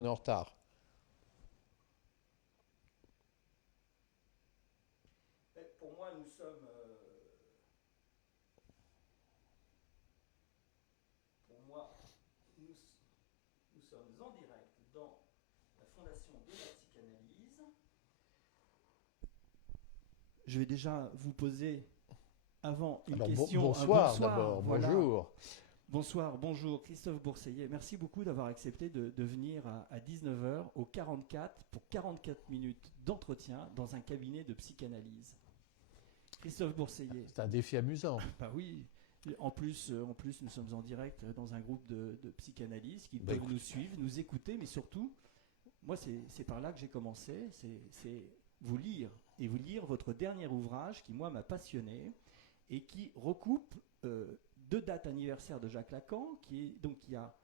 On est en retard. Pour moi, pour moi, nous, nous sommes en direct dans la Fondation de la psychanalyse. Je vais déjà vous poser avant une Alors question, un bonsoir bonsoir, d'abord, voilà. bonjour. Bonsoir, bonjour, Christophe Bourseillet. Merci beaucoup d'avoir accepté de venir à 19 heures au 44 pour 44 minutes d'entretien dans un cabinet de psychanalyse. Christophe Bourseillet, C'est un défi amusant. bah oui, en plus, nous sommes en direct dans un groupe de psychanalyse qui Bah peuvent nous écoute, suivre, nous écouter, mais surtout, moi, c'est par là que j'ai commencé, c'est vous lire et vous lire votre dernier ouvrage qui, moi, m'a passionné et qui recoupe deux dates anniversaires de Jacques Lacan, qui est donc il y a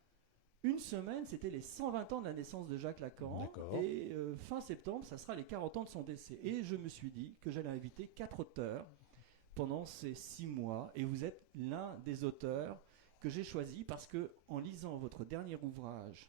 une semaine, c'était les 120 ans de la naissance de Jacques Lacan, d'accord. et fin septembre, ça sera les 40 ans de son décès. Et je me suis dit que j'allais inviter quatre auteurs pendant ces 6 mois, et vous êtes l'un des auteurs que j'ai choisi parce que, en lisant votre dernier ouvrage,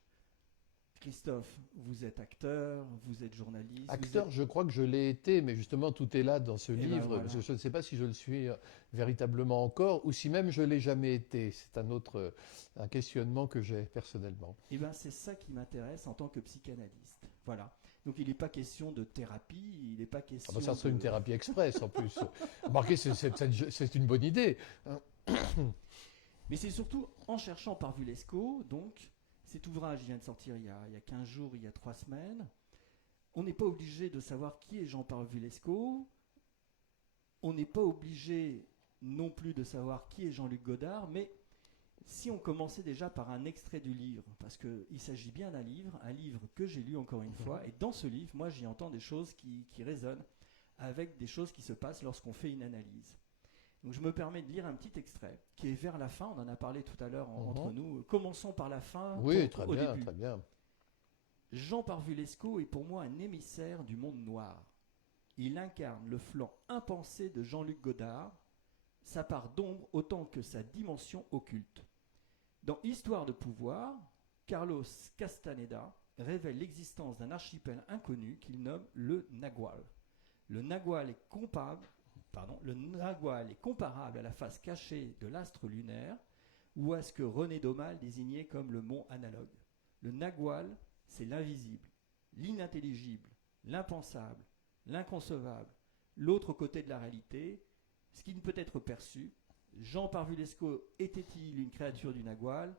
Christophe, vous êtes acteur, vous êtes journaliste, vous Acteur, êtes... je crois que je l'ai été, mais justement tout est là dans ce Et ben livre, parce que voilà. je ne sais pas si je le suis véritablement encore, ou si même je l'ai jamais été. C'est un autre, un questionnement que j'ai personnellement. Et ben c'est ça qui m'intéresse en tant que psychanalyste. Voilà. Donc il n'est pas question de thérapie, il n'est pas Ah bah ça question serait une de... thérapie express en plus. Remarquez, c'est une bonne idée. Mais c'est surtout en cherchant par Vulesco, donc cet ouvrage vient de sortir il y a 15 jours, il y a 3 semaines. On n'est pas obligé de savoir qui est Jean-Paul Vulesco, on n'est pas obligé non plus de savoir qui est Jean-Luc Godard, mais si on commençait déjà par un extrait du livre, parce qu'il s'agit bien d'un livre, un livre que j'ai lu encore une fois, et dans ce livre, moi j'y entends des choses qui résonnent avec des choses qui se passent lorsqu'on fait une analyse. Donc je me permets de lire un petit extrait qui est vers la fin, on en a parlé tout à l'heure entre Mhm. nous. Commençons par la fin Oui, très au bien, début. très bien. Jean Parvulesco est pour moi un émissaire du monde noir. Il incarne le flanc impensé de Jean-Luc Godard, sa part d'ombre autant que sa dimension occulte. Dans Histoire de pouvoir, Carlos Castaneda révèle l'existence d'un archipel inconnu qu'il nomme le Nagual. Le Nagual est comparable à la face cachée de l'astre lunaire ou à ce que René Daumal désignait comme le mont analogue. Le Nagual, c'est l'invisible, l'inintelligible, l'impensable, l'inconcevable, l'autre côté de la réalité, ce qui ne peut être perçu. Jean Parvulesco était-il une créature du Nagual?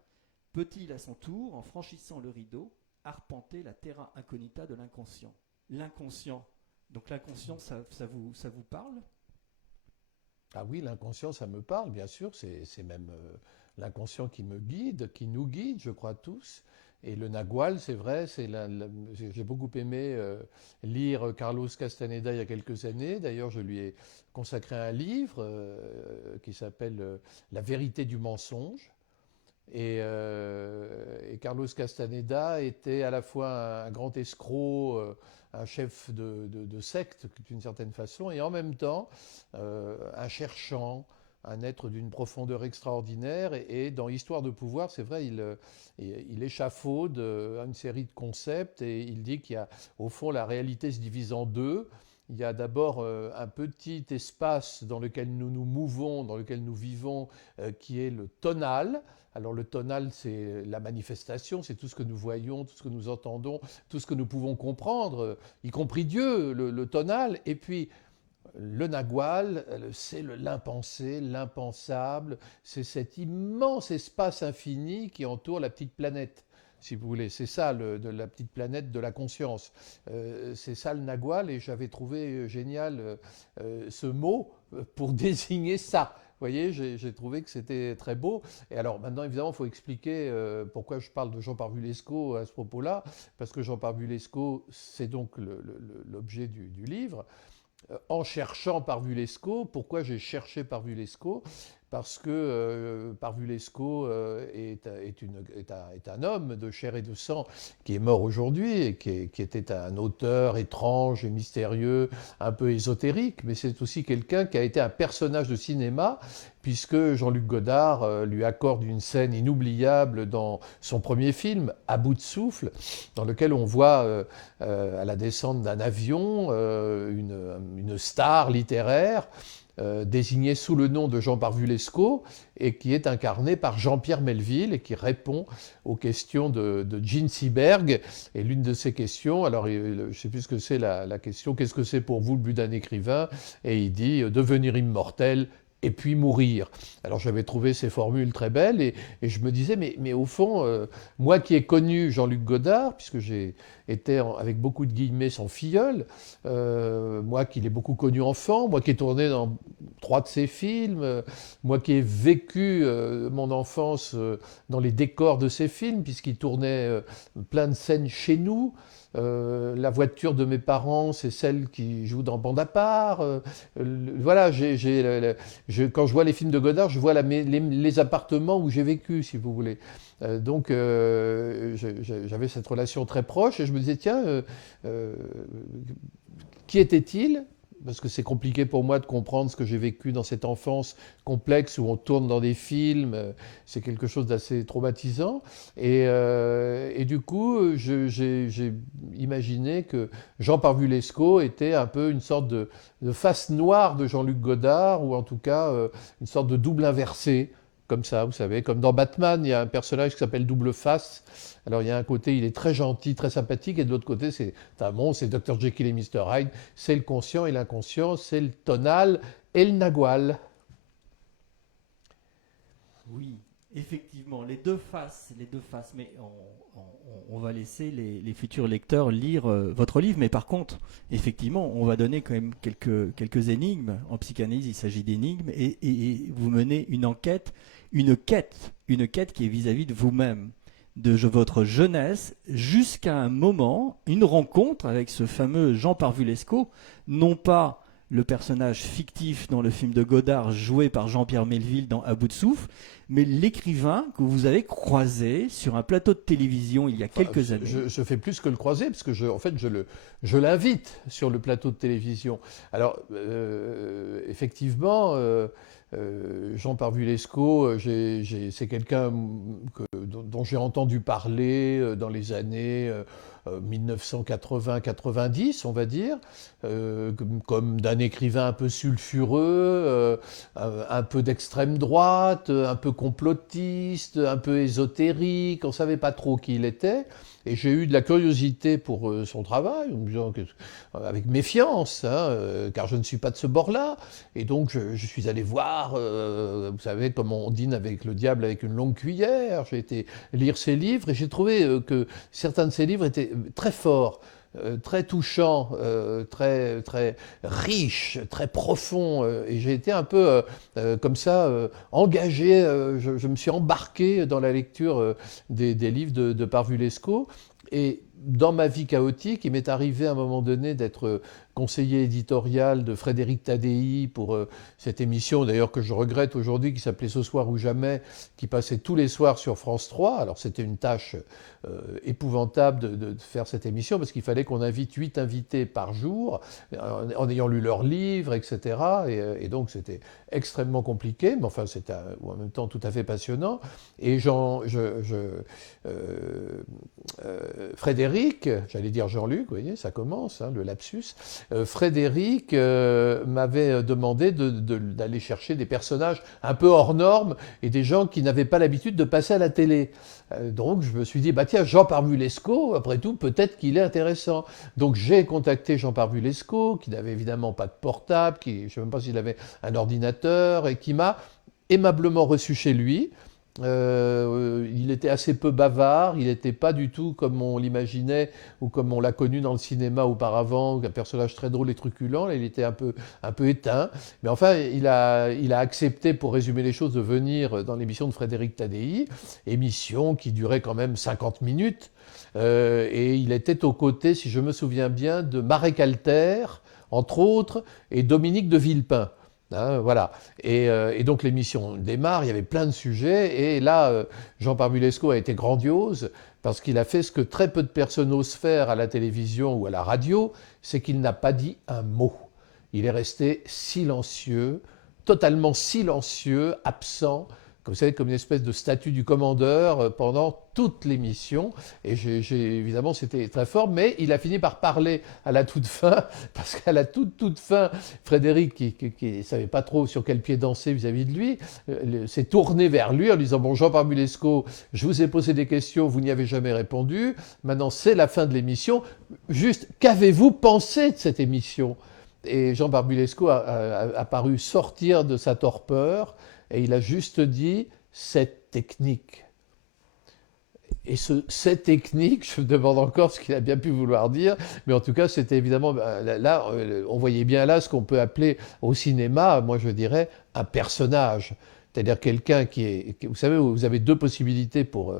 Peut-il à son tour, en franchissant le rideau, arpenter la terra incognita de l'inconscient? L'inconscient. Donc l'inconscient, ça vous parle? Ah oui, l'inconscient, ça me parle, bien sûr. C'est même l'inconscient qui me guide, qui nous guide, je crois tous. Et le Nagual, c'est vrai, j'ai beaucoup aimé lire Carlos Castaneda il y a quelques années. D'ailleurs, je lui ai consacré un livre qui s'appelle La vérité du mensonge. Et Carlos Castaneda était à la fois un grand escroc, un chef de secte d'une certaine façon, et en même temps un cherchant, un être d'une profondeur extraordinaire. Et dans Histoire de pouvoir, c'est vrai, il échafaude une série de concepts et il dit qu'il y a, au fond, la réalité se divise en deux. Il y a d'abord un petit espace dans lequel nous nous mouvons, dans lequel nous vivons, qui est le tonal. Alors le tonal, c'est la manifestation, c'est tout ce que nous voyons, tout ce que nous entendons, tout ce que nous pouvons comprendre, y compris Dieu, le tonal. Et puis le nagual, c'est l'impensé, l'impensable, c'est cet immense espace infini qui entoure la petite planète, si vous voulez. C'est ça, de la petite planète de la conscience. C'est ça le nagual, et j'avais trouvé génial ce mot pour désigner ça. Vous voyez, j'ai trouvé que c'était très beau. Et alors maintenant, évidemment, il faut expliquer pourquoi je parle de Jean Parvulesco à ce propos-là, parce que Jean Parvulesco, c'est donc l'objet du livre. En cherchant Parvulesco, pourquoi j'ai cherché Parvulesco? parce que Parvulesco est un homme de chair et de sang qui est mort aujourd'hui et qui était un auteur étrange et mystérieux, un peu ésotérique, mais c'est aussi quelqu'un qui a été un personnage de cinéma, puisque Jean-Luc Godard lui accorde une scène inoubliable dans son premier film, À bout de souffle, dans lequel on voit à la descente d'un avion une star littéraire désigné sous le nom de Jean Parvulesco et qui est incarné par Jean-Pierre Melville et qui répond aux questions de Gene Seberg. Et l'une de ces questions, alors je ne sais plus ce que c'est la question, qu'est-ce que c'est pour vous le but d'un écrivain? Et il dit devenir immortel et puis mourir. Alors j'avais trouvé ces formules très belles et je me disais, mais au fond, moi qui ai connu Jean-Luc Godard, puisque j'ai été avec beaucoup de guillemets son filleul, moi qui l'ai beaucoup connu enfant, moi qui ai tourné dans 3 de ses films, moi qui ai vécu mon enfance dans les décors de ses films, puisqu'il tournait plein de scènes chez nous. La voiture de mes parents, c'est celle qui joue dans Bande à part. Voilà, quand je vois les films de Godard, je vois les appartements où j'ai vécu, si vous voulez. Donc, j'avais cette relation très proche et je me disais, tiens, qui était-il? Parce que c'est compliqué pour moi de comprendre ce que j'ai vécu dans cette enfance complexe où on tourne dans des films. C'est quelque chose d'assez traumatisant. Et du coup, j'ai imaginé que Jean Parvulesco était un peu une sorte de face noire de Jean-Luc Godard, ou en tout cas une sorte de double inversé. Comme ça, vous savez, comme dans Batman, il y a un personnage qui s'appelle Double Face. Alors il y a un côté, il est très gentil, très sympathique, et de l'autre côté, c'est un monstre, c'est Dr. Jekyll et Mr. Hyde. C'est le conscient et l'inconscient, c'est le tonal et le nagual. Oui, effectivement, les deux faces, mais on va laisser les futurs lecteurs lire votre livre, mais par contre, effectivement, on va donner quand même quelques énigmes. En psychanalyse, il s'agit d'énigmes, et vous menez une enquête, une quête qui est vis-à-vis de vous-même, de votre jeunesse, jusqu'à un moment, une rencontre avec ce fameux Jean Parvulesco, non pas le personnage fictif dans le film de Godard joué par Jean-Pierre Melville dans À bout de souffle, mais l'écrivain que vous avez croisé sur un plateau de télévision il y a quelques années. Je fais plus que le croiser, parce que en fait, je l'invite sur le plateau de télévision. Alors, effectivement, Jean Parvulesco, c'est quelqu'un dont j'ai entendu parler dans les années 1980-90, on va dire, comme d'un écrivain un peu sulfureux, un peu d'extrême droite, un peu complotiste, un peu ésotérique, on ne savait pas trop qui il était. Et j'ai eu de la curiosité pour son travail, avec méfiance, car je ne suis pas de ce bord-là. Et donc je suis allé voir, vous savez, comme on dîne avec le diable avec une longue cuillère. J'ai été lire ses livres et j'ai trouvé que certains de ses livres étaient très forts. Très touchants, très, très riches, très profonds. Et j'ai été un peu comme ça engagé, je me suis embarqué dans la lecture des livres de Parvulesco. Et dans ma vie chaotique, il m'est arrivé à un moment donné d'être conseiller éditorial de Frédéric Tadei pour cette émission, d'ailleurs que je regrette aujourd'hui, qui s'appelait Ce soir ou jamais, qui passait tous les soirs sur France 3. Alors c'était une tâche épouvantable de faire cette émission, parce qu'il fallait qu'on invite 8 invités par jour, en ayant lu leurs livres, etc. Et donc c'était extrêmement compliqué, mais enfin c'était en même temps tout à fait passionnant. Et Frédéric, j'allais dire Jean-Luc, vous voyez, ça commence, le lapsus. Frédéric m'avait demandé d'aller chercher des personnages un peu hors normes et des gens qui n'avaient pas l'habitude de passer à la télé. Donc je me suis dit, tiens, Jean Parvulesco, après tout, peut-être qu'il est intéressant. Donc j'ai contacté Jean Parvulesco, qui n'avait évidemment pas de portable, je ne sais même pas s'il avait un ordinateur, et qui m'a aimablement reçu chez lui. Il était assez peu bavard, il n'était pas du tout comme on l'imaginait ou comme on l'a connu dans le cinéma auparavant, un personnage très drôle et truculent. Là, il était un peu éteint, mais enfin il a accepté, pour résumer les choses, de venir dans l'émission de Frédéric Tadei, émission qui durait quand même 50 minutes, et il était aux côtés, si je me souviens bien, de Marek Alter, entre autres, et Dominique de Villepin. Hein, voilà. Et donc l'émission démarre, il y avait plein de sujets. Et là, Jean Barbulesco a été grandiose parce qu'il a fait ce que très peu de personnes osent faire à la télévision ou à la radio, c'est qu'il n'a pas dit un mot. Il est resté silencieux, totalement silencieux, absent, comme vous savez, comme une espèce de statue du commandeur pendant toute l'émission. Et évidemment, c'était très fort, mais il a fini par parler à la toute fin, parce qu'à la toute fin, Frédéric, qui ne savait pas trop sur quel pied danser vis-à-vis de lui, s'est tourné vers lui en disant « Bon, Jean Barbulesco, je vous ai posé des questions, vous n'y avez jamais répondu. Maintenant, c'est la fin de l'émission. Juste, qu'avez-vous pensé de cette émission ?» Et Jean Barbulesco a paru sortir de sa torpeur et il a juste dit « c'est technique ». Et c'est technique, je me demande encore ce qu'il a bien pu vouloir dire, mais en tout cas, c'était évidemment, là, on voyait bien là ce qu'on peut appeler au cinéma, moi je dirais, un personnage. C'est-à-dire quelqu'un qui est... Vous savez, vous avez deux possibilités pour,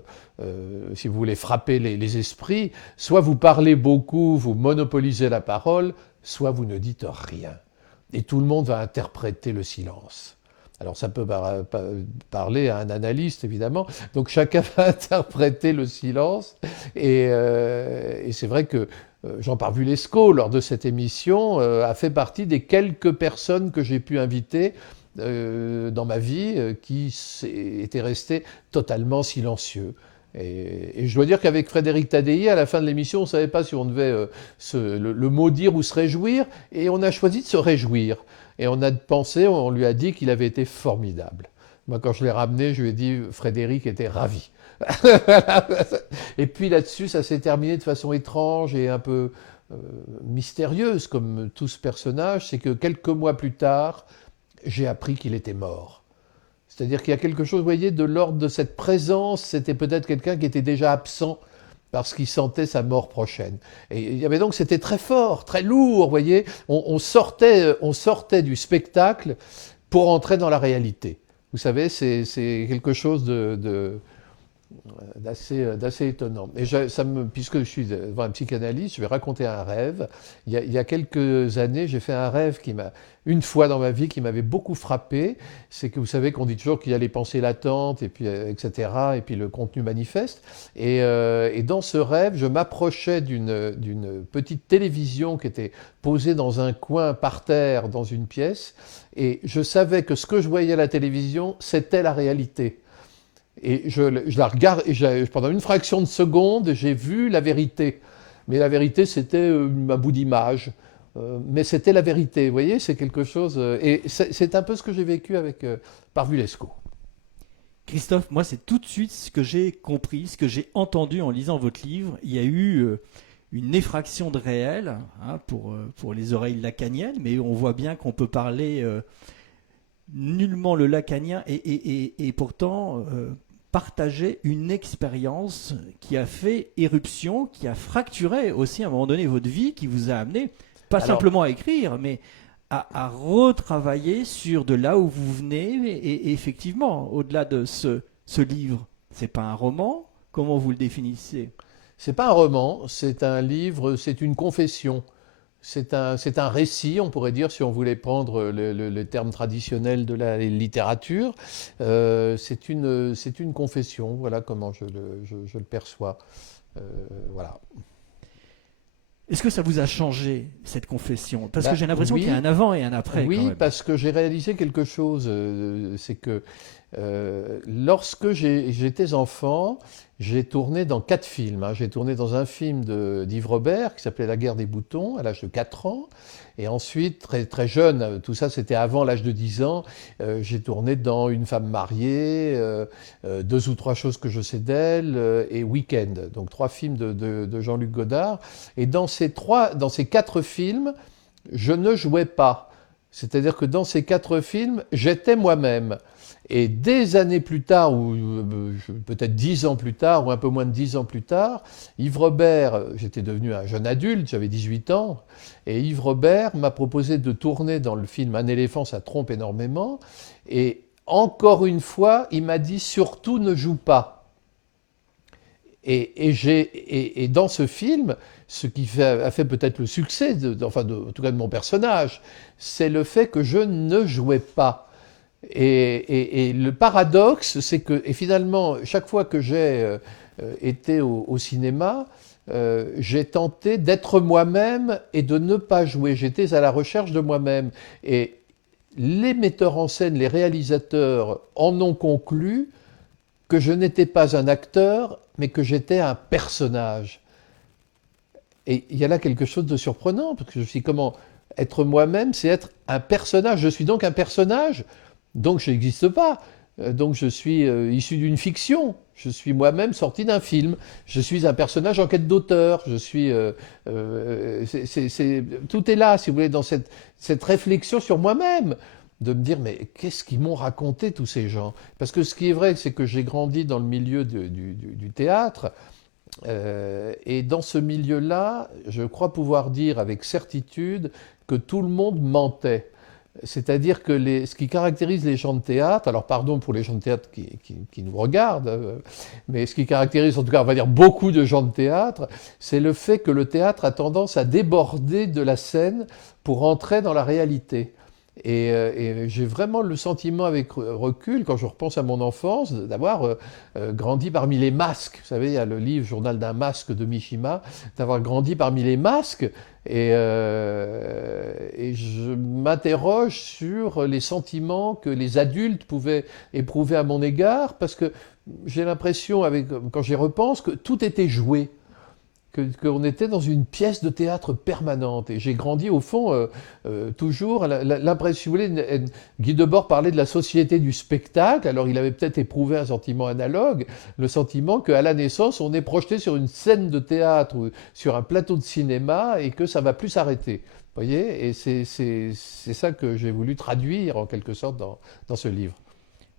si vous voulez, frapper les esprits. Soit vous parlez beaucoup, vous monopolisez la parole, soit vous ne dites rien. Et tout le monde va interpréter le silence. Alors ça peut parler à un analyste, évidemment. Donc chacun va interpréter le silence. Et c'est vrai que Jean Barbulesco, lors de cette émission, a fait partie des quelques personnes que j'ai pu inviter dans ma vie qui étaient restés totalement silencieux. Et je dois dire qu'avec Frédéric Tadei, à la fin de l'émission, on ne savait pas si on devait le maudire ou se réjouir, et on a choisi de se réjouir. Et on a pensé, on lui a dit qu'il avait été formidable. Moi, quand je l'ai ramené, je lui ai dit Frédéric était ravi. Et puis là-dessus, ça s'est terminé de façon étrange et un peu mystérieuse, comme tout ce personnage. C'est que quelques mois plus tard, j'ai appris qu'il était mort. C'est-à-dire qu'il y a quelque chose, vous voyez, de l'ordre de cette présence. C'était peut-être quelqu'un qui était déjà absent parce qu'il sentait sa mort prochaine. Et il y avait donc, c'était très fort, très lourd, vous voyez. On sortait du spectacle pour entrer dans la réalité. Vous savez, c'est quelque chose d'assez étonnant. Et puisque je suis devant un psychanalyste, je vais raconter un rêve. Il y a quelques années, j'ai fait un rêve une fois dans ma vie, qui m'avait beaucoup frappé. C'est que vous savez qu'on dit toujours qu'il y a les pensées latentes, et puis, etc., et puis le contenu manifeste. Et dans ce rêve, je m'approchais d'une petite télévision qui était posée dans un coin par terre, dans une pièce. Et je savais que ce que je voyais à la télévision, c'était la réalité. Et je la regarde, et pendant une fraction de seconde, j'ai vu la vérité. Mais la vérité, c'était un bout d'image. Mais c'était la vérité, vous voyez, c'est quelque chose... et c'est un peu ce que j'ai vécu avec Barbulesco. Christophe, moi, c'est tout de suite ce que j'ai compris, ce que j'ai entendu en lisant votre livre. Il y a eu une effraction de réel, hein, pour les oreilles lacaniennes, mais on voit bien qu'on peut parler nullement le lacanien et pourtant... partager une expérience qui a fait éruption, qui a fracturé aussi à un moment donné votre vie, qui vous a amené, pas simplement à écrire, mais à retravailler sur de là où vous venez. Et effectivement, au-delà de ce livre, c'est pas un roman. Comment vous le définissez? C'est pas un roman, c'est un livre, c'est une confession. C'est un récit, on pourrait dire, si on voulait prendre le terme traditionnel de la littérature. C'est une confession, voilà comment je le perçois. Voilà. Est-ce que ça vous a changé, cette confession? Parce que j'ai l'impression oui, qu'il y a un avant et un après. Oui, quand même. parce que j'ai réalisé quelque chose. C'est que lorsque j'étais enfant, j'ai tourné dans 4 films. Hein. J'ai tourné dans un film d'Yves Robert qui s'appelait La guerre des boutons à l'âge de 4 ans. Et ensuite, très, très jeune, tout ça c'était avant l'âge de 10 ans, j'ai tourné dans Une femme mariée, 2 ou 3 choses que je sais d'elle, et Weekend. Donc 3 films de Jean-Luc Godard. Et dans ces 4 films, je ne jouais pas. C'est-à-dire que dans ces 4 films, j'étais moi-même. Et des années plus tard, ou peut-être 10 ans plus tard, ou un peu moins de 10 ans plus tard, Yves Robert, j'étais devenu un jeune adulte, j'avais 18 ans, et Yves Robert m'a proposé de tourner dans le film Un éléphant, ça trompe énormément. Et encore une fois, il m'a dit surtout ne joue pas. Et dans ce film, ce qui a fait peut-être le succès, en tout cas de mon personnage, c'est le fait que je ne jouais pas. Et le paradoxe, c'est que et finalement, chaque fois que j'ai été au cinéma, j'ai tenté d'être moi-même et de ne pas jouer. J'étais à la recherche de moi-même. Et les metteurs en scène, les réalisateurs en ont conclu que je n'étais pas un acteur, mais que j'étais un personnage. Et il y a là quelque chose de surprenant, parce que je me suis dit, comment être moi-même, c'est être un personnage. Je suis donc un personnage, donc je n'existe pas. Donc je suis issu d'une fiction. Je suis moi-même sorti d'un film. Je suis un personnage en quête d'auteur. Je suis, tout est là, si vous voulez, dans cette réflexion sur moi-même, de me dire mais qu'est-ce qu'ils m'ont raconté tous ces gens? Parce que ce qui est vrai, c'est que j'ai grandi dans le milieu du théâtre. Et dans ce milieu-là, je crois pouvoir dire avec certitude que tout le monde mentait. C'est-à-dire que ce qui caractérise les gens de théâtre, alors pardon pour les gens de théâtre qui nous regardent, mais ce qui caractérise en tout cas, on va dire, beaucoup de gens de théâtre, c'est le fait que le théâtre a tendance à déborder de la scène pour entrer dans la réalité. Et j'ai vraiment le sentiment avec recul, quand je repense à mon enfance, d'avoir grandi parmi les masques. Vous savez, il y a le livre Journal d'un masque de Mishima, d'avoir grandi parmi les masques. Et je m'interroge sur les sentiments que les adultes pouvaient éprouver à mon égard, parce que j'ai l'impression, quand j'y repense, que tout était joué. Qu'on était dans une pièce de théâtre permanente. Et j'ai grandi, au fond, toujours, l'impression, si vous voulez, Guy Debord parlait de la société du spectacle, alors il avait peut-être éprouvé un sentiment analogue, le sentiment qu'à la naissance, on est projeté sur une scène de théâtre ou sur un plateau de cinéma et que ça ne va plus s'arrêter. Vous voyez? Et c'est ça que j'ai voulu traduire, en quelque sorte, dans ce livre.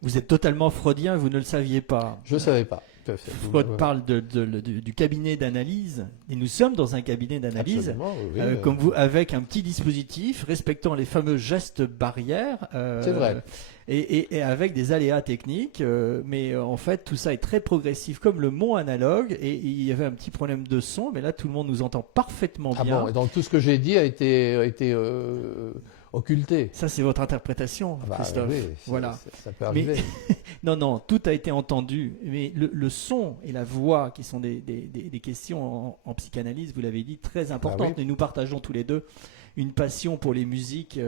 Vous êtes totalement freudien, vous ne le saviez pas. Je ne savais pas. Freud parle du cabinet d'analyse, et nous sommes dans un cabinet d'analyse, oui, comme vous, avec un petit dispositif respectant les fameux gestes barrières, c'est vrai. Et avec des aléas techniques, mais en fait tout ça est très progressif, comme le mont analogue, et il y avait un petit problème de son, mais là tout le monde nous entend parfaitement bien. Bon, et donc tout ce que j'ai dit a été occulté. Ça, c'est votre interprétation, Christophe. Oui, voilà. Ça peut arriver. Mais, non, tout a été entendu. Mais le son et la voix, qui sont des questions en psychanalyse, vous l'avez dit, très importantes. Oui. Et nous partageons tous les deux une passion pour les musiques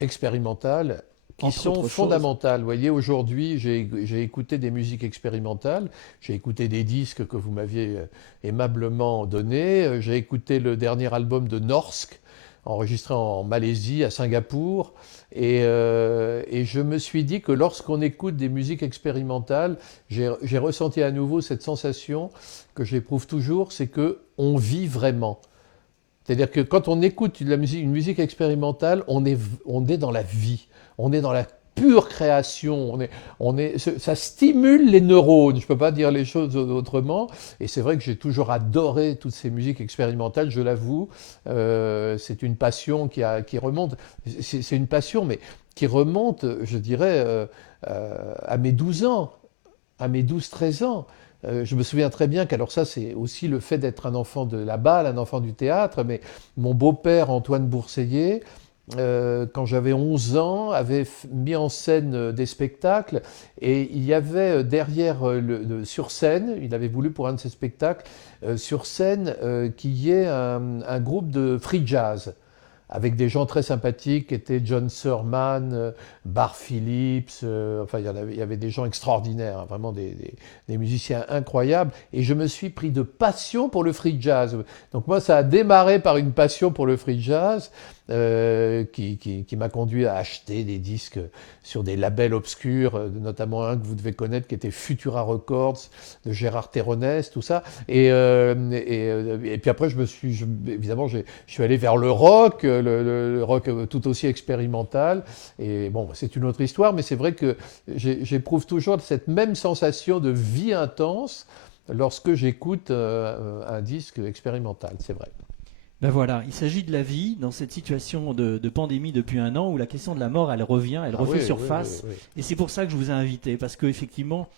expérimentales, qui sont fondamentales. Vous voyez, aujourd'hui, j'ai écouté des musiques expérimentales, j'ai écouté des disques que vous m'aviez aimablement donnés, j'ai écouté le dernier album de Norsk, enregistré en Malaisie, à Singapour, et je me suis dit que lorsqu'on écoute des musiques expérimentales, j'ai ressenti à nouveau cette sensation que j'éprouve toujours, c'est qu'on vit vraiment. C'est-à-dire que quand on écoute une musique expérimentale, on est dans la vie, on est dans la pure création, ça stimule les neurones, je ne peux pas dire les choses autrement, et c'est vrai que j'ai toujours adoré toutes ces musiques expérimentales, je l'avoue, c'est une passion qui remonte, c'est une passion, mais qui remonte, je dirais, à mes 12 ans, à mes 12-13 ans. Je me souviens très bien qu'alors ça c'est aussi le fait d'être un enfant de la balle, un enfant du théâtre, mais mon beau-père Antoine Bourseillet, quand j'avais 11 ans, avait mis en scène des spectacles et il y avait derrière, sur scène, il avait voulu pour un de ses spectacles, sur scène, qu'il y ait un groupe de free jazz avec des gens très sympathiques qui étaient John Surman, Bar Phillips, enfin il y avait des gens extraordinaires, hein, vraiment des musiciens incroyables, et je me suis pris de passion pour le free jazz. Donc moi ça a démarré par une passion pour le free jazz, qui m'a conduit à acheter des disques sur des labels obscurs, notamment un que vous devez connaître qui était Futura Records de Gérard Terronès, tout ça. Et puis après, évidemment, je suis allé vers le rock, le rock tout aussi expérimental. Et bon, c'est une autre histoire, mais c'est vrai que j'éprouve toujours cette même sensation de vie intense lorsque j'écoute un disque expérimental, c'est vrai. Ben voilà, il s'agit de la vie dans cette situation de pandémie depuis 1 an où la question de la mort, elle revient, elle refait surface. Oui. Et c'est pour ça que je vous ai invité, parce qu'effectivement,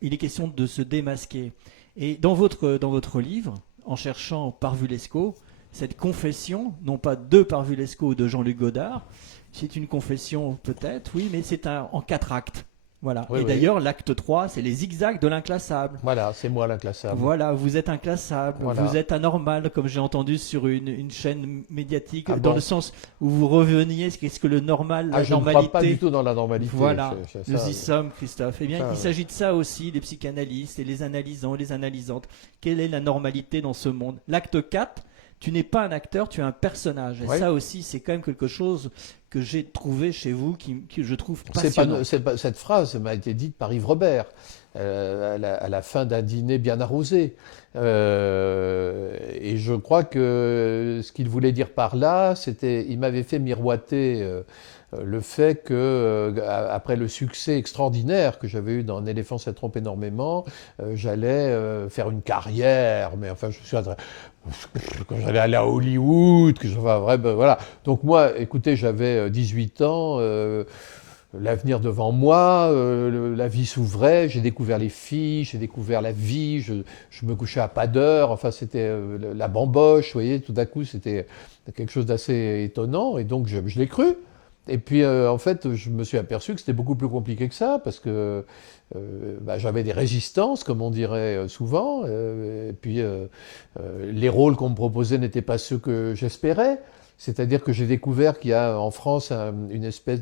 il est question de se démasquer. Et dans votre livre, en cherchant Parvulesco, cette confession, non pas de Parvulesco ou de Jean-Luc Godard, c'est une confession peut-être, oui, mais c'est en 4 actes. Voilà. Oui, et oui. d'ailleurs, l'acte 3, c'est les zigzags de l'inclassable. Voilà, c'est moi l'inclassable. Voilà, vous êtes inclassable, Voilà. vous êtes anormal, comme j'ai entendu sur une chaîne médiatique, Ah dans bon le sens où vous reveniez, qu'est-ce que le normal, la Je ne normalité. crois pas du tout dans la normalité. Voilà, Ça, nous y sommes, Christophe. Eh bien, ça, il s'agit de ça aussi, les psychanalystes et les analysants, les analysantes. Quelle est la normalité dans ce monde? L'acte 4, tu n'es pas un acteur, tu es un personnage. Et Oui. ça aussi, c'est quand même quelque chose que j'ai trouvé chez vous, que je trouve C'est passionnant. cette phrase m'a été dite par Yves Robert à la fin d'un dîner bien arrosé. Et je crois que ce qu'il voulait dire par là, c'était, il m'avait fait miroiter le fait que, après le succès extraordinaire que j'avais eu dans Un éléphant, ça trompe énormément, j'allais faire une carrière. Mais enfin, je suis quand j'allais aller à Hollywood, voilà. Donc moi, écoutez, j'avais 18 ans, l'avenir devant moi, la vie s'ouvrait, j'ai découvert les filles, j'ai découvert la vie, je me couchais à pas d'heure, enfin c'était la bamboche, vous voyez, tout à coup c'était quelque chose d'assez étonnant, et donc je l'ai cru. Et puis en fait, je me suis aperçu que c'était beaucoup plus compliqué que ça, parce que j'avais des résistances, comme on dirait souvent, et puis les rôles qu'on me proposait n'étaient pas ceux que j'espérais. C'est-à-dire que j'ai découvert qu'il y a en France une espèce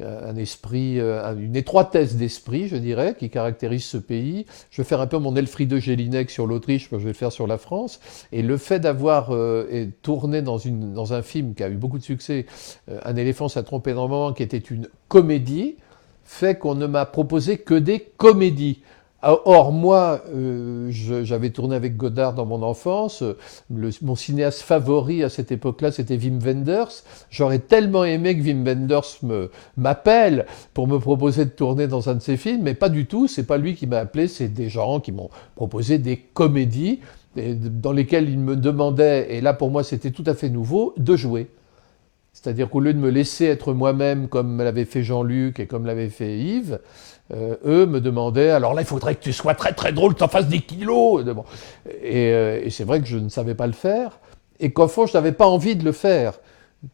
un esprit, une étroitesse d'esprit, je dirais, qui caractérise ce pays. Je vais faire un peu mon Elfriede Jelinek sur l'Autriche, mais je vais le faire sur la France. Et le fait d'avoir tourné dans un film qui a eu beaucoup de succès, Un éléphant, ça trompe énormément, qui était une comédie, fait qu'on ne m'a proposé que des comédies. Or, moi, j'avais tourné avec Godard dans mon enfance. Mon cinéaste favori à cette époque-là, c'était Wim Wenders. J'aurais tellement aimé que Wim Wenders m'appelle pour me proposer de tourner dans un de ses films, mais pas du tout. C'est pas lui qui m'a appelé, c'est des gens qui m'ont proposé des comédies dans lesquelles ils me demandaient, et là pour moi c'était tout à fait nouveau, de jouer. C'est-à-dire qu'au lieu de me laisser être moi-même comme l'avait fait Jean-Luc et comme l'avait fait Yves, eux me demandaient, alors là il faudrait que tu sois très très drôle, que tu en fasses des kilos. Bon. Et c'est vrai que je ne savais pas le faire, et qu'au fond je n'avais pas envie de le faire,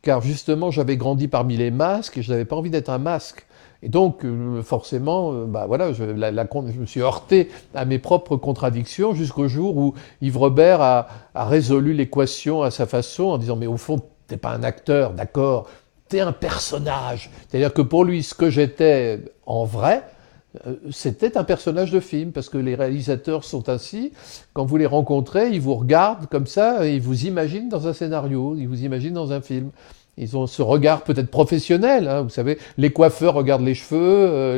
car justement j'avais grandi parmi les masques et je n'avais pas envie d'être un masque. Et donc forcément, voilà, je me suis heurté à mes propres contradictions jusqu'au jour où Yves Robert a résolu l'équation à sa façon en disant, mais au fond, t'es pas un acteur, d'accord, t'es un personnage. C'est-à-dire que pour lui, ce que j'étais en vrai, c'était un personnage de film, parce que les réalisateurs sont ainsi. Quand vous les rencontrez, ils vous regardent comme ça, et ils vous imaginent dans un scénario, ils vous imaginent dans un film. Ils ont ce regard peut-être professionnel, hein, vous savez, les coiffeurs regardent les cheveux,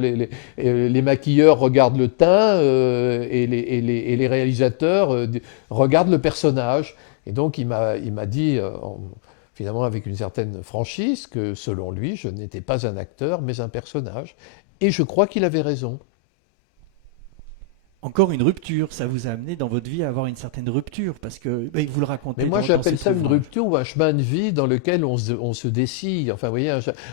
les maquilleurs regardent le teint, et les réalisateurs regardent le personnage. Et donc il m'a dit, finalement avec une certaine franchise, que selon lui, je n'étais pas un acteur, mais un personnage. Et je crois qu'il avait raison. Encore une rupture, ça vous a amené dans votre vie à avoir une certaine rupture, parce que vous le racontez. Mais moi, dans j'appelle cet ça une ouvrage. rupture ou un chemin de vie dans lequel on se dessille. Enfin, vous voyez,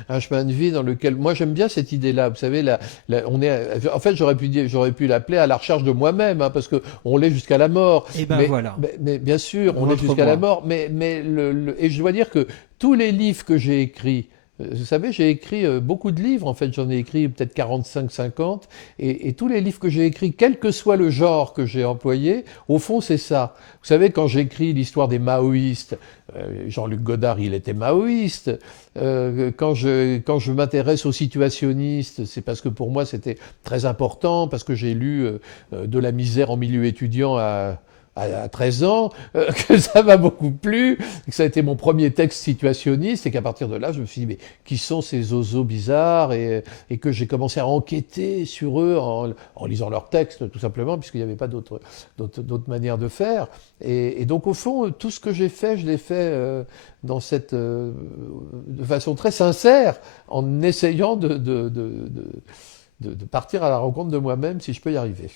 un chemin de vie dans lequel... Moi, j'aime bien cette idée-là. Vous savez, en fait, j'aurais pu l'appeler à la recherche de moi-même, hein, parce qu'on l'est jusqu'à la mort. Et ben mais, voilà. mais bien sûr, on l'est Votre jusqu'à la moi. mort. Et je dois dire que tous les livres que j'ai écrits, vous savez, j'ai écrit beaucoup de livres, en fait, j'en ai écrit peut-être 45, 50, et tous les livres que j'ai écrits, quel que soit le genre que j'ai employé, au fond, c'est ça. Vous savez, quand j'écris l'histoire des maoïstes, Jean-Luc Godard, il était maoïste. Quand je m'intéresse aux situationnistes, c'est parce que pour moi, c'était très important, parce que j'ai lu De la misère en milieu étudiant à 13 ans, que ça m'a beaucoup plu, que ça a été mon premier texte situationniste, et qu'à partir de là, je me suis dit, mais qui sont ces oiseaux bizarres, et que j'ai commencé à enquêter sur eux en lisant leurs textes, tout simplement, puisqu'il n'y avait pas d'autre manière de faire. Et donc, au fond, tout ce que j'ai fait, je l'ai fait de façon très sincère, en essayant de partir à la rencontre de moi-même, si je peux y arriver.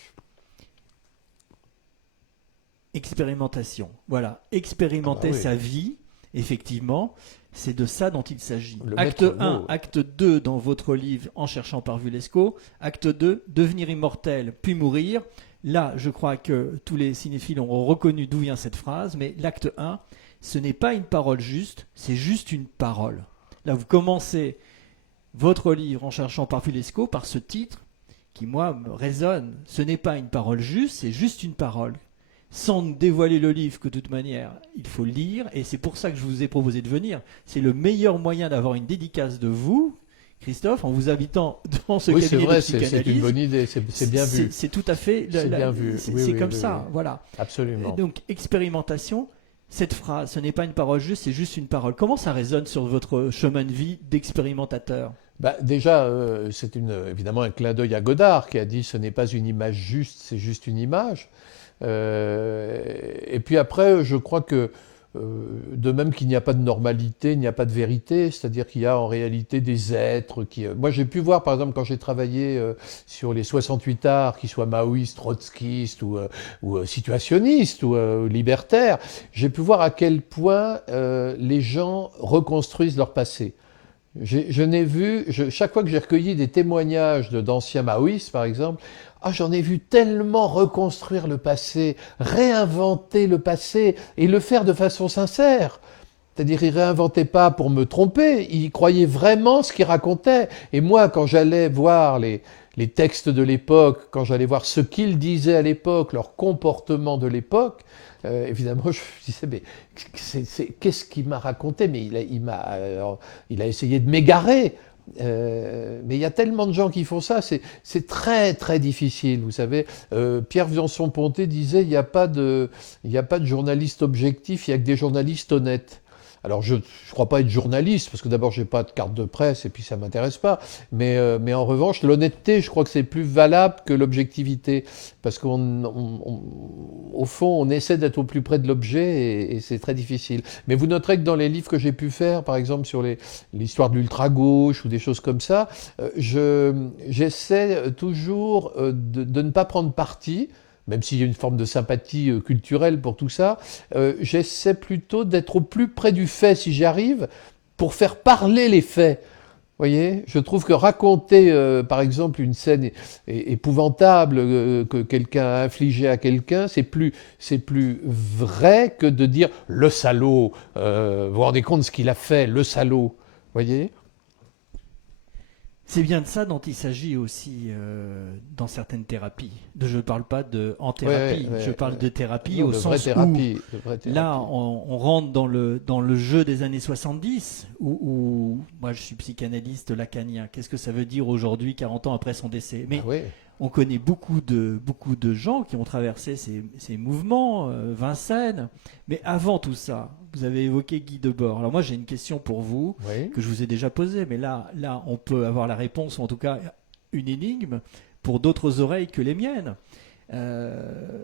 Expérimentation. Voilà, expérimenter Ah bah oui. sa vie effectivement, c'est de ça dont il s'agit. Le Acte maître 1, mot. acte 2 dans votre livre En cherchant par Vulesco. Acte 2, devenir immortel puis mourir. Là, je crois que tous les cinéphiles ont reconnu d'où vient cette phrase, mais l'acte 1, ce n'est pas une parole juste, c'est juste une parole. Là, vous commencez votre livre En cherchant par Vulesco par ce titre qui, moi, me résonne. Ce n'est pas une parole juste, c'est juste une parole. Sans dévoiler le livre, que de toute manière, il faut le lire, et c'est pour ça que je vous ai proposé de venir. C'est le meilleur moyen d'avoir une dédicace de vous, Christophe, en vous invitant dans ce Oui, c'est cabinet vrai, de c'est psychanalyse. une bonne idée, c'est bien vu. C'est tout à fait... C'est bien vu. C'est Oui, oui, comme oui, ça, oui. voilà. Absolument. Donc, expérimentation, cette phrase, ce n'est pas une parole juste, c'est juste une parole. Comment ça résonne sur votre chemin de vie d'expérimentateur ? Bah, déjà, c'est évidemment un clin d'œil à Godard qui a dit ce n'est pas une image juste, c'est juste une image. Et puis après, je crois que de même qu'il n'y a pas de normalité, il n'y a pas de vérité, c'est-à-dire qu'il y a en réalité des êtres qui... Moi, j'ai pu voir, par exemple, quand j'ai travaillé sur les 68 arts, qu'ils soient maoïstes, trotskistes ou situationnistes ou libertaires, j'ai pu voir à quel point les gens reconstruisent leur passé. Je n'ai vu, chaque fois que j'ai recueilli des témoignages d'anciens maoïstes, par exemple, j'en ai vu tellement reconstruire le passé, réinventer le passé et le faire de façon sincère. C'est-à-dire, ils ne réinventaient pas pour me tromper, ils croyaient vraiment ce qu'ils racontaient. Et moi, quand j'allais voir les textes de l'époque, quand j'allais voir ce qu'ils disaient à l'époque, leur comportement de l'époque, évidemment, je me disais, mais qu'est-ce qu'il m'a raconté? Mais il a essayé de m'égarer. Mais il y a tellement de gens qui font ça, c'est très très difficile. Vous savez, Pierre Viançon-Ponté disait, il n'y a pas de journaliste objectif, il n'y a que des journalistes honnêtes. Alors je ne crois pas être journaliste, parce que d'abord je n'ai pas de carte de presse et puis ça ne m'intéresse pas. Mais en revanche, l'honnêteté, je crois que c'est plus valable que l'objectivité. Parce qu'au fond, on essaie d'être au plus près de l'objet et c'est très difficile. Mais vous noterez que dans les livres que j'ai pu faire, par exemple sur l'histoire de l'ultra-gauche ou des choses comme ça, j'essaie toujours de ne pas prendre parti, même s'il y a une forme de sympathie culturelle pour tout ça, j'essaie plutôt d'être au plus près du fait, si j'y arrive, pour faire parler les faits. Vous voyez, je trouve que raconter, par exemple, une scène épouvantable que quelqu'un a infligée à quelqu'un, c'est plus vrai que de dire « le salaud vous vous rendez compte de ce qu'il a fait, le salaud ». Vous voyez ? C'est bien de ça dont il s'agit aussi dans certaines thérapies. Je ne parle pas en thérapie, je parle de thérapie au sens où là on rentre dans le jeu des années 70 où moi je suis psychanalyste lacanien. Qu'est-ce que ça veut dire aujourd'hui, 40 ans après son décès? Mais on connaît beaucoup de gens qui ont traversé ces mouvements, Vincennes. Mais avant tout ça, vous avez évoqué Guy Debord. Alors moi j'ai une question pour vous que je vous ai déjà posée, mais là on peut avoir la réponse, ou en tout cas une énigme pour d'autres oreilles que les miennes.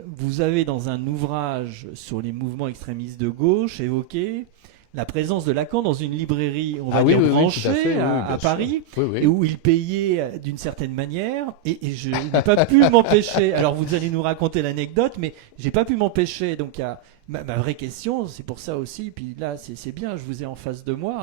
Vous avez dans un ouvrage sur les mouvements extrémistes de gauche évoqué la présence de Lacan dans une librairie, on va dire branchée à Paris, et où il payait d'une certaine manière, et je n'ai pas pu m'empêcher, alors vous allez nous raconter l'anecdote, mais j'ai pas pu m'empêcher, donc il y a ma vraie question, c'est pour ça aussi, puis là c'est bien, je vous ai en face de moi,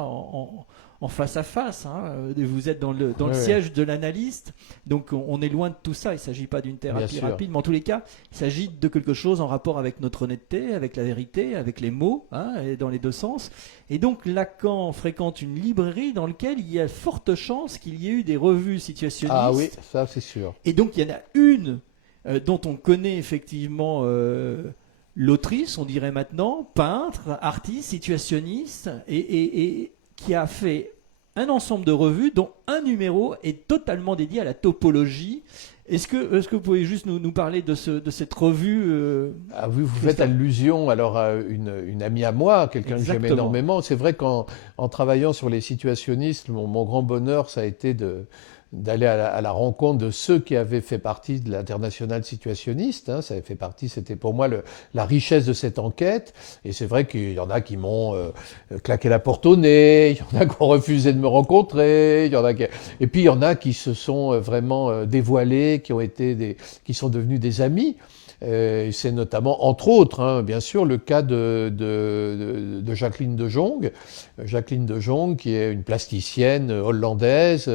en face à face, hein, vous êtes dans le siège de l'analyste, donc on est loin de tout ça, il ne s'agit pas d'une thérapie rapide, mais en tous les cas, il s'agit de quelque chose en rapport avec notre honnêteté, avec la vérité, avec les mots, et dans les deux sens. Et donc Lacan fréquente une librairie dans laquelle il y a forte chance qu'il y ait eu des revues situationnistes. Ah oui, ça c'est sûr. Et donc il y en a une dont on connaît effectivement l'autrice, on dirait maintenant, peintre, artiste, situationniste, et qui a fait un ensemble de revues dont un numéro est totalement dédié à la topologie. Est-ce que vous pouvez juste nous parler de cette revue vous faites allusion alors à une amie à moi, quelqu'un que j'aime énormément. C'est vrai qu'en travaillant sur les situationnistes, mon grand bonheur, ça a été d'aller à la rencontre de ceux qui avaient fait partie de l'internationale situationniste. Ça avait fait partie, c'était pour moi la richesse de cette enquête. Et c'est vrai qu'il y en a qui m'ont claqué la porte au nez, il y en a qui ont refusé de me rencontrer, et puis il y en a qui se sont vraiment dévoilés, qui sont devenus des amis. C'est notamment, entre autres, hein, bien sûr, le cas de Jacqueline de Jong. Jacqueline de Jong, qui est une plasticienne hollandaise,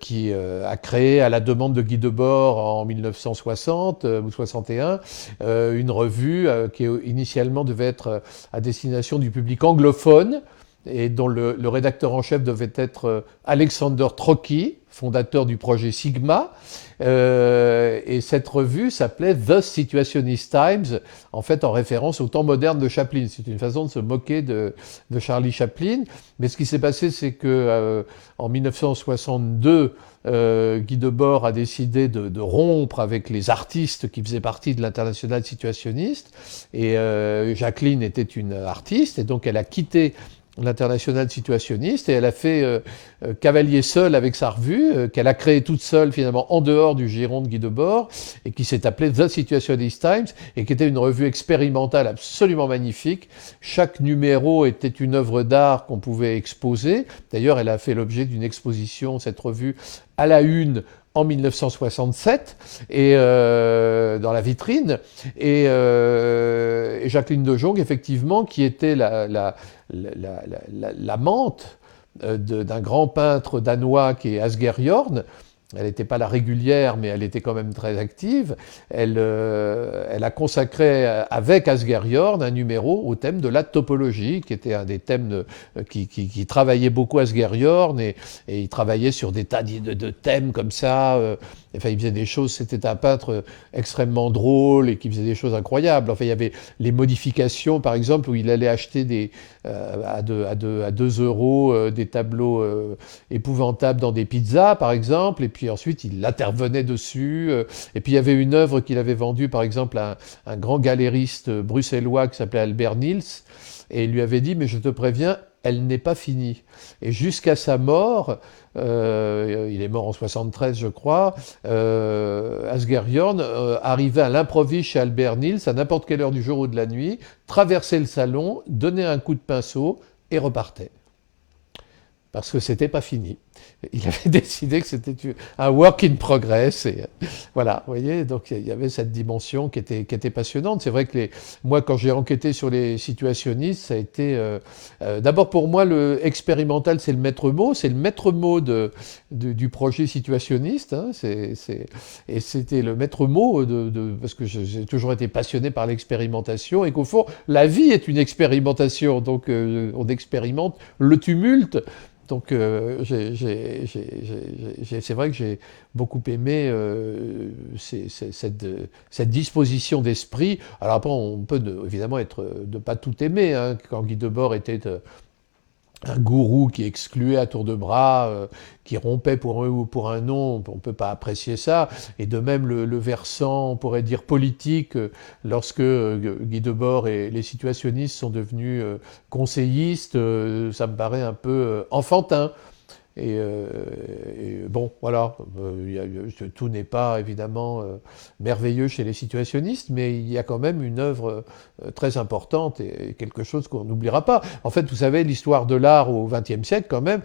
qui a créé, à la demande de Guy Debord en 1960 ou 61, une revue qui initialement devait être à destination du public anglophone, et dont le rédacteur en chef devait être Alexander Trocki, fondateur du projet Sigma. Et cette revue s'appelait The Situationist Times, en fait en référence au temps moderne de Chaplin. C'est une façon de se moquer de Charlie Chaplin. Mais ce qui s'est passé, c'est que en 1962, Guy Debord a décidé de rompre avec les artistes qui faisaient partie de l'international situationniste. Et Jacqueline était une artiste, et donc elle a quitté l'international situationniste, et elle a fait cavalier seul avec sa revue, qu'elle a créée toute seule finalement en dehors du giron de Guy Debord, et qui s'est appelée The Situationist Times, et qui était une revue expérimentale absolument magnifique. Chaque numéro était une œuvre d'art qu'on pouvait exposer. D'ailleurs, elle a fait l'objet d'une exposition, cette revue, à la une en 1967, et dans la vitrine. Et Jacqueline de Jong, effectivement, qui était l'amante d'un grand peintre danois qui est Asger Jorn. Elle n'était pas la régulière, mais elle était quand même très active. Elle a consacré avec Asger Jorn un numéro au thème de la topologie, qui était un des thèmes qui travaillait beaucoup Asger Jorn, et il travaillait sur des tas de thèmes comme ça. Enfin, il faisait des choses, c'était un peintre extrêmement drôle et qui faisait des choses incroyables. Enfin, il y avait les modifications, par exemple, où il allait acheter à 2 euros des tableaux épouvantables dans des pizzas, par exemple, et puis ensuite il intervenait dessus. Et puis il y avait une œuvre qu'il avait vendue, par exemple, à un grand galériste bruxellois qui s'appelait Albert Niels, et il lui avait dit « Mais je te préviens, elle n'est pas finie ». Et jusqu'à sa mort, il est mort en 73, je crois, Asger Jorn arrivait à l'improviste chez Albert Niels à n'importe quelle heure du jour ou de la nuit, traversait le salon, donnait un coup de pinceau et repartait. Parce que c'était pas fini. Il avait décidé que c'était un work in progress. Et voilà, vous voyez, donc il y avait cette dimension qui était passionnante. C'est vrai que moi, quand j'ai enquêté sur les situationnistes, ça a été... d'abord, pour moi, le expérimental, c'est le maître mot. C'est le maître mot du projet situationniste. Hein, et c'était le maître mot, parce que j'ai toujours été passionné par l'expérimentation, et qu'au fond, la vie est une expérimentation. Donc, on expérimente le tumulte. Donc c'est vrai que j'ai beaucoup aimé cette disposition d'esprit. Alors après, on peut évidemment de pas tout aimer. Hein. Quand Guy Debord était un gourou qui excluait à tour de bras, qui rompait pour un ou pour un non, on ne peut pas apprécier ça. Et de même, le versant, on pourrait dire politique, lorsque Guy Debord et les situationnistes sont devenus conseillistes, ça me paraît un peu enfantin. Et bon, voilà, tout n'est pas évidemment merveilleux chez les situationnistes, mais il y a quand même une œuvre très importante et quelque chose qu'on n'oubliera pas. En fait, vous savez, l'histoire de l'art au XXe siècle, quand même,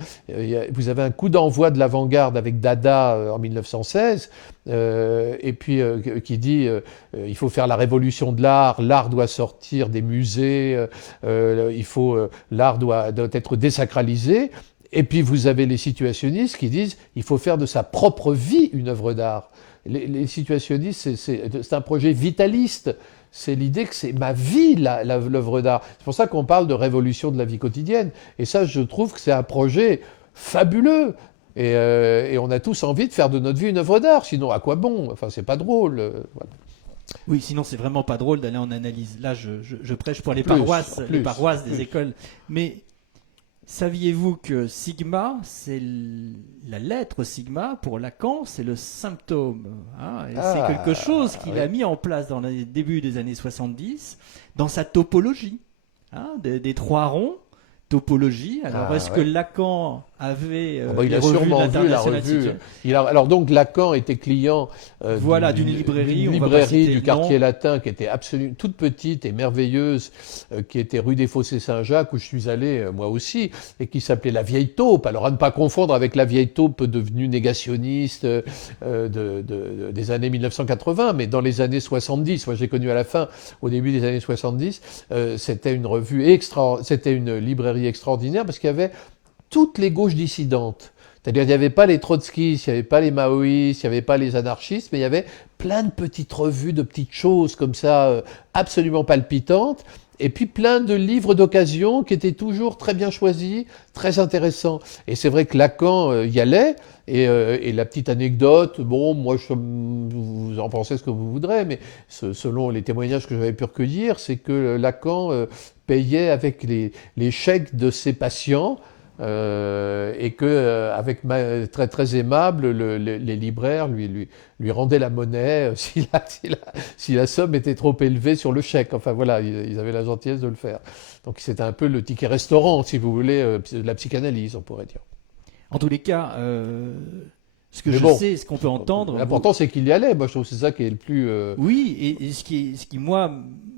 vous avez un coup d'envoi de l'avant-garde avec Dada en 1916, et puis qui dit il faut faire la révolution de l'art doit sortir des musées, l'art doit être désacralisé. Et puis vous avez les situationnistes qui disent il faut faire de sa propre vie une œuvre d'art. Les situationnistes, c'est un projet vitaliste. C'est l'idée que c'est ma vie l'œuvre d'art. C'est pour ça qu'on parle de révolution de la vie quotidienne. Et ça, je trouve que c'est un projet fabuleux. Et on a tous envie de faire de notre vie une œuvre d'art. Sinon, à quoi bon? Enfin, c'est pas drôle. Voilà. Oui, sinon c'est vraiment pas drôle d'aller en analyse. Là, je prêche pour les paroisses des écoles. Mais saviez-vous que sigma, c'est la lettre sigma, pour Lacan, c'est le symptôme. Hein, et c'est quelque chose qu'il a mis en place dans les débuts des années 70 dans sa topologie. Hein, des 3 ronds, topologie. Alors, est-ce que Lacan avait Il les a revues de sûrement vu la l'International revue. City. Alors donc Lacan était client Voilà, d'une librairie, d'une on va pas librairie citer du le quartier nom. latin qui était absolument toute petite et merveilleuse, qui était rue des Fossés-Saint-Jacques, où je suis allé moi aussi, et qui s'appelait La Vieille Taupe. Alors à ne pas confondre avec La Vieille Taupe devenue négationniste des années 1980, mais dans les années 70. Moi j'ai connu à la fin, au début des années 70, c'était une c'était une librairie extraordinaire parce qu'il y avait toutes les gauches dissidentes. C'est-à-dire qu'il n'y avait pas les trotskistes, il n'y avait pas les maoïstes, il n'y avait pas les anarchistes, mais il y avait plein de petites revues, de petites choses comme ça, absolument palpitantes, et puis plein de livres d'occasion qui étaient toujours très bien choisis, très intéressants. Et c'est vrai que Lacan y allait, et la petite anecdote, bon, moi, vous en pensez ce que vous voudrez, mais selon les témoignages que j'avais pu recueillir, c'est que Lacan payait avec les chèques de ses patients, et que très très aimable, les libraires lui rendaient la monnaie si la somme était trop élevée sur le chèque. Enfin voilà, ils avaient la gentillesse de le faire. Donc c'était un peu le ticket restaurant, si vous voulez, de la psychanalyse, on pourrait dire. En tous les cas, ce que Mais je bon, sais, ce qu'on peut entendre. l'important c'est qu'il y allait. Moi je trouve que c'est ça qui est le plus. Oui, et ce qui moi,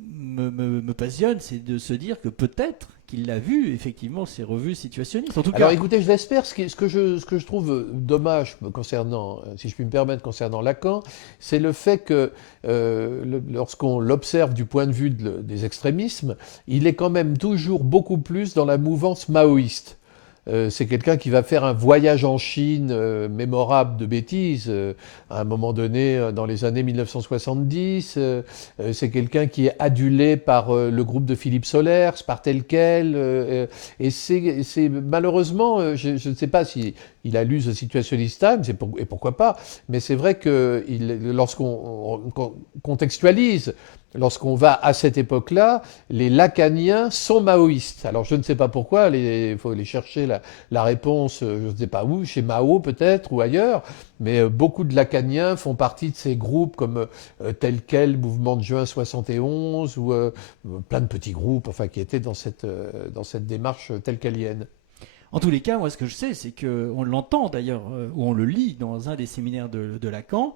me passionne, c'est de se dire que peut-être qu'il l'a vu, effectivement, ces revues situationnistes. En tout Alors cas, écoutez, je l'espère. Ce que je trouve dommage concernant, si je puis me permettre, concernant Lacan, c'est le fait que lorsqu'on l'observe du point de vue des extrémismes, il est quand même toujours beaucoup plus dans la mouvance maoïste. C'est quelqu'un qui va faire un voyage en Chine mémorable de bêtises à un moment donné dans les années 1970. C'est quelqu'un qui est adulé par le groupe de Philippe Solers, par tel quel. Et c'est malheureusement, je ne sais pas si il a lu The Situationist Times, et pourquoi pas, mais c'est vrai que lorsqu'on contextualise, lorsqu'on va à cette époque-là, les lacaniens sont maoïstes. Alors je ne sais pas pourquoi, il faut aller chercher la réponse, je ne sais pas où, chez Mao peut-être, ou ailleurs, mais beaucoup de lacaniens font partie de ces groupes comme tel quel, Mouvement de Juin 71, ou plein de petits groupes enfin, qui étaient dans cette démarche telle qualienne. en tous les cas, moi, ce que je sais, c'est qu'on l'entend d'ailleurs, ou on le lit dans un des séminaires de Lacan.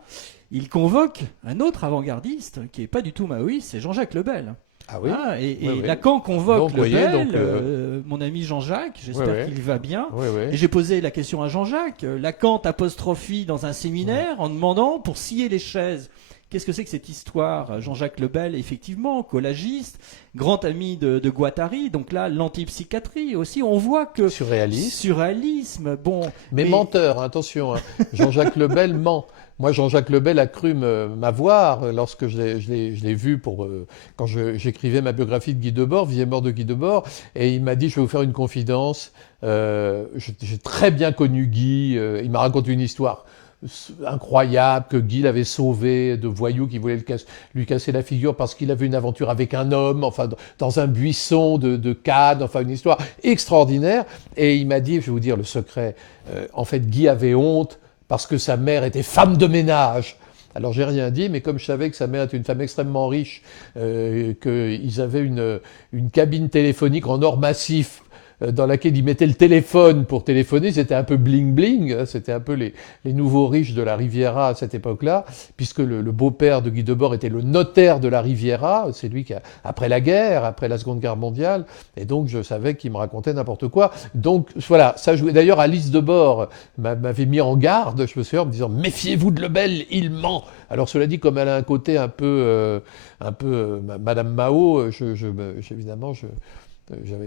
Il convoque un autre avant-gardiste qui n'est pas du tout maoïste, c'est Jean-Jacques Lebel. Ah oui, Et oui. Lacan convoque donc, Lebel, voyez, mon ami Jean-Jacques, j'espère qu'il va bien. Oui, oui. Et j'ai posé la question à Jean-Jacques. Lacan t'apostrophie dans un séminaire en demandant pour scier les chaises. Qu'est-ce que c'est que cette histoire? Jean-Jacques Lebel, effectivement, collagiste, grand ami de Guattari, donc là, l'antipsychiatrie aussi, on voit que... Surréalisme, bon... Mais menteur, attention, hein. Jean-Jacques Lebel ment. Moi, Jean-Jacques Lebel a cru m'avoir lorsque je l'ai vu quand j'écrivais ma biographie de Guy Debord, Vie et mort de Guy Debord, et il m'a dit, je vais vous faire une confidence, j'ai très bien connu Guy, il m'a raconté une histoire incroyable que Guy l'avait sauvé de voyous qui voulaient lui casser la figure parce qu'il avait une aventure avec un homme, enfin dans un buisson de Cannes, enfin une histoire extraordinaire. Et il m'a dit, je vais vous dire le secret, en fait Guy avait honte parce que sa mère était femme de ménage. Alors j'ai rien dit, mais comme je savais que sa mère était une femme extrêmement riche, qu'ils avaient une cabine téléphonique en or massif dans laquelle ils mettaient le téléphone pour téléphoner, c'était un peu bling-bling, c'était un peu les nouveaux riches de la Riviera à cette époque-là, puisque le beau-père de Guy Debord était le notaire de la Riviera, c'est lui qui, après la guerre, après la Seconde Guerre mondiale, et donc je savais qu'il me racontait n'importe quoi. Donc voilà, ça jouait. D'ailleurs, Alice Debord m'avait mis en garde, je me souviens, en me disant « Méfiez-vous de Lebel, il ment !» Alors cela dit, comme elle a un côté un peu Madame Mao, évidemment,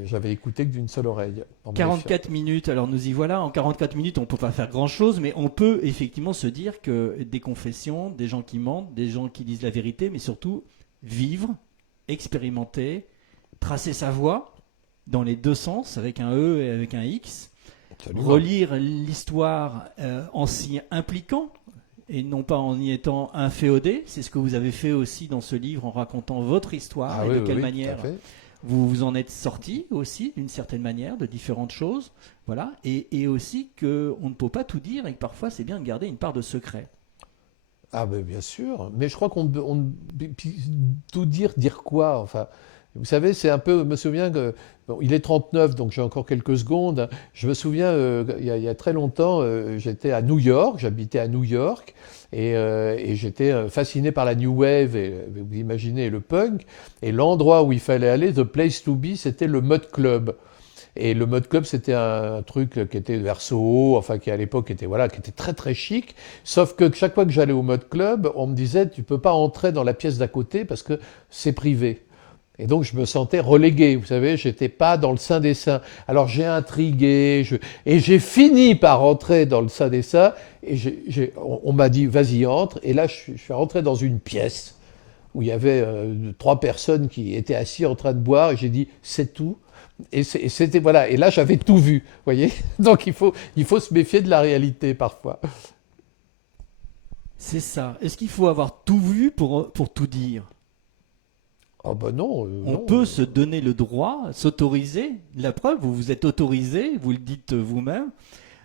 j'avais écouté que d'une seule oreille. 44 minutes, alors nous y voilà. En 44 minutes, on ne peut pas faire grand-chose, mais on peut effectivement se dire que des confessions, des gens qui mentent, des gens qui disent la vérité, mais surtout vivre, expérimenter, tracer sa voie dans les deux sens, avec un E et avec un X, absolument. Relire l'histoire en s'y impliquant, et non pas en y étant inféodé. C'est ce que vous avez fait aussi dans ce livre en racontant votre histoire de quelle manière vous vous en êtes sorti aussi d'une certaine manière de différentes choses, voilà, et aussi que on ne peut pas tout dire et que parfois c'est bien de garder une part de secret. Ah ben bien sûr, mais je crois qu'on tout dire quoi, enfin. Vous savez, c'est un peu, je me souviens que, bon, il est 39, donc j'ai encore quelques secondes. Je me souviens, il y a très longtemps, j'étais à New York, j'habitais à New York, et j'étais fasciné par la New Wave, et vous imaginez le punk, et l'endroit où il fallait aller, the place to be, c'était le Mud Club. Et le Mud Club, c'était un truc qui était vers Soho, enfin qui à l'époque était, voilà, qui était très très chic. Sauf que chaque fois que j'allais au Mud Club, on me disait, tu peux pas entrer dans la pièce d'à côté parce que c'est privé. Et donc je me sentais relégué, vous savez, j'étais pas dans le Saint des Saints. Alors j'ai intrigué, et j'ai fini par rentrer dans le Saint des Saints, et on m'a dit, vas-y, entre. Et là, je suis rentré dans une pièce où il y avait 3 personnes qui étaient assis en train de boire, et j'ai dit, c'est tout. Et c'était, voilà, et là j'avais tout vu, vous voyez. Donc il faut se méfier de la réalité parfois. C'est ça. Est-ce qu'il faut avoir tout vu pour tout dire? Oh ben non, On non. peut se donner le droit, s'autoriser. La preuve, vous vous êtes autorisé, vous le dites vous-même,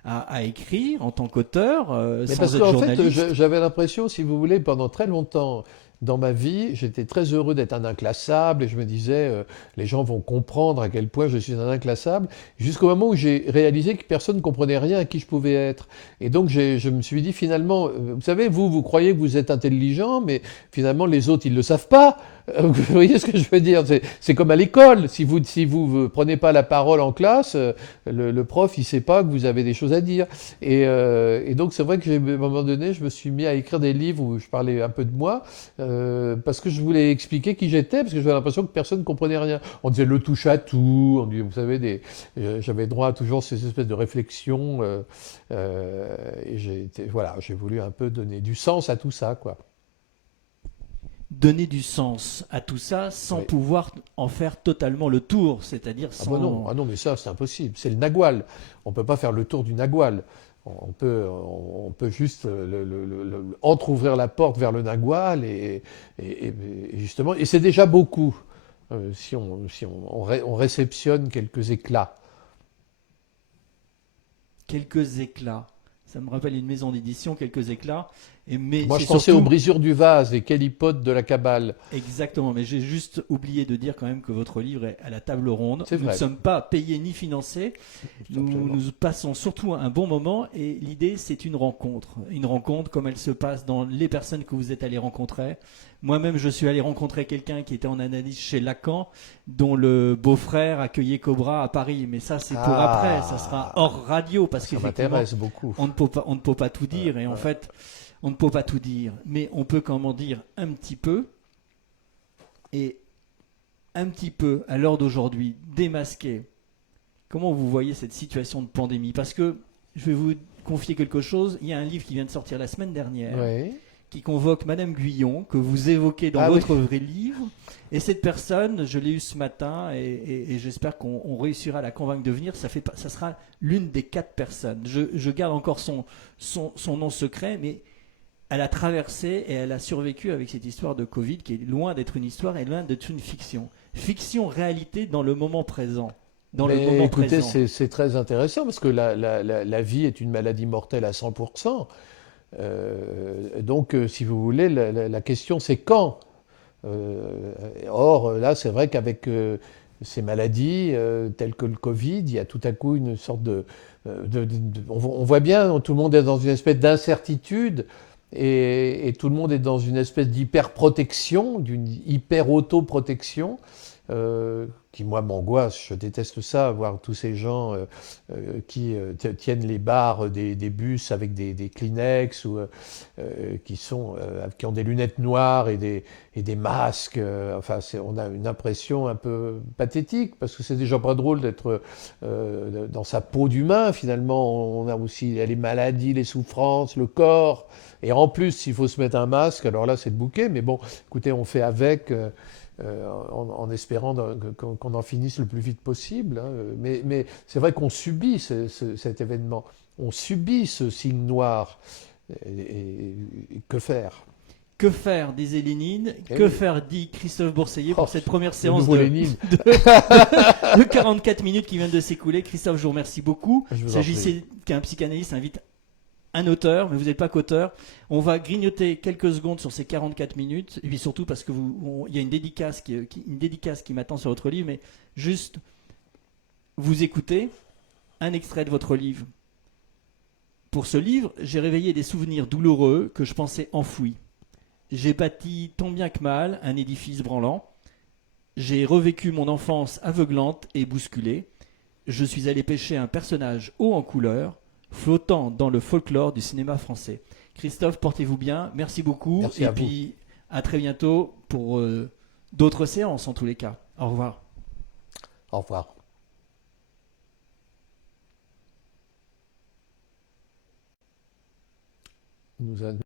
à écrire en tant qu'auteur, Mais sans parce être qu'en journaliste. fait, j'avais l'impression, si vous voulez, pendant très longtemps dans ma vie, j'étais très heureux d'être un inclassable, et je me disais, les gens vont comprendre à quel point je suis un inclassable, jusqu'au moment où j'ai réalisé que personne ne comprenait rien à qui je pouvais être. Et donc je me suis dit, finalement, vous savez, vous croyez que vous êtes intelligent, mais finalement les autres, ils ne le savent pas. Vous voyez ce que je veux dire? C'est comme à l'école. Si vous prenez pas la parole en classe, le prof, il sait pas que vous avez des choses à dire. Et donc, c'est vrai que à un moment donné, je me suis mis à écrire des livres où je parlais un peu de moi, parce que je voulais expliquer qui j'étais, parce que j'avais l'impression que personne ne comprenait rien. On disait le touche à tout, on disait, vous savez, j'avais droit à toujours ces espèces de réflexions, et voilà, j'ai voulu un peu donner du sens à tout ça, quoi. Donner du sens à tout ça sans Oui. pouvoir en faire totalement le tour, c'est-à-dire Ah sans... bah non, ah non, mais ça, c'est impossible. C'est le nagual. On ne peut pas faire le tour du nagual. On peut juste entrouvrir la porte vers le nagual, et justement, et c'est déjà beaucoup, si on réceptionne quelques éclats. Quelques éclats. Ça me rappelle une maison d'édition, quelques éclats. Mais Moi, c'est je pensais surtout... aux brisures du vase et Kélipote de la Kabbale. Exactement, mais j'ai juste oublié de dire quand même que votre livre est à la table ronde. C'est Nous ne vrai. sommes pas payés ni financés. Nous passons surtout un bon moment, et l'idée, c'est une rencontre. Une rencontre comme elle se passe dans les personnes que vous êtes allés rencontrer. Moi-même, je suis allé rencontrer quelqu'un qui était en analyse chez Lacan, dont le beau-frère accueillait Cobra à Paris. Mais ça, c'est pour après. Ça sera hors radio, parce Ça qu'effectivement, m'intéresse beaucoup. on ne peut pas tout dire. Et en fait, on ne peut pas tout dire. Mais on peut comment dire un petit peu. Et un petit peu, à l'heure d'aujourd'hui, démasquer. Comment vous voyez cette situation de pandémie? Parce que je vais vous confier quelque chose. Il y a un livre qui vient de sortir la semaine dernière, Oui. qui convoque Madame Guyon, que vous évoquez dans votre vrai livre. Et cette personne, je l'ai eue ce matin, et j'espère qu'on réussira à la convaincre de venir. Ça sera l'une des 4 personnes. Je garde encore son nom secret, mais elle a traversé et elle a survécu avec cette histoire de Covid, qui est loin d'être une histoire et loin d'être une fiction. Fiction, réalité dans le moment présent. Écoutez, c'est très intéressant, parce que la vie est une maladie mortelle à 100%. Donc, si vous voulez, la question, c'est quand. Or, là, c'est vrai qu'avec ces maladies telles que le Covid, il y a tout à coup une sorte on voit bien, tout le monde est dans une espèce d'incertitude, et tout le monde est dans une espèce d'hyper-protection, d'une hyper-auto-protection, qui, moi, m'angoisse. Je déteste ça, voir tous ces gens qui tiennent les barres des bus avec des Kleenex, ou qui ont des lunettes noires et des masques. Enfin, on a une impression un peu pathétique, parce que c'est déjà pas drôle d'être dans sa peau d'humain. Finalement, on a aussi les maladies, les souffrances, le corps. Et en plus, s'il faut se mettre un masque, alors là, c'est le bouquet. Mais bon, écoutez, on fait avec, en espérant qu'on en finisse le plus vite possible, hein. Mais c'est vrai qu'on subit cet événement. On subit ce signe noir. Et que faire? Que faire, disait Lénine. Eh Que oui. faire, dit Christophe Bourseiller, pour cette première Le séance nouveau de Lénine. 44 minutes qui vient de s'écouler. Christophe, je vous remercie beaucoup. Je vous en S'agissait qu'un psychanalyste invite un auteur, mais vous n'êtes pas qu'auteur. On va grignoter quelques secondes sur ces 44 minutes, et puis surtout parce que il y a une dédicace qui m'attend sur votre livre, mais juste vous écoutez un extrait de votre livre. Pour ce livre, j'ai réveillé des souvenirs douloureux que je pensais enfouis. J'ai bâti tant bien que mal un édifice branlant. J'ai revécu mon enfance aveuglante et bousculée. Je suis allé pêcher un personnage haut en couleur, flottant dans le folklore du cinéma français. Christophe, portez-vous bien. Merci beaucoup. Merci à vous. Et puis, à très bientôt pour d'autres séances en tous les cas. Au revoir. Au revoir. Nous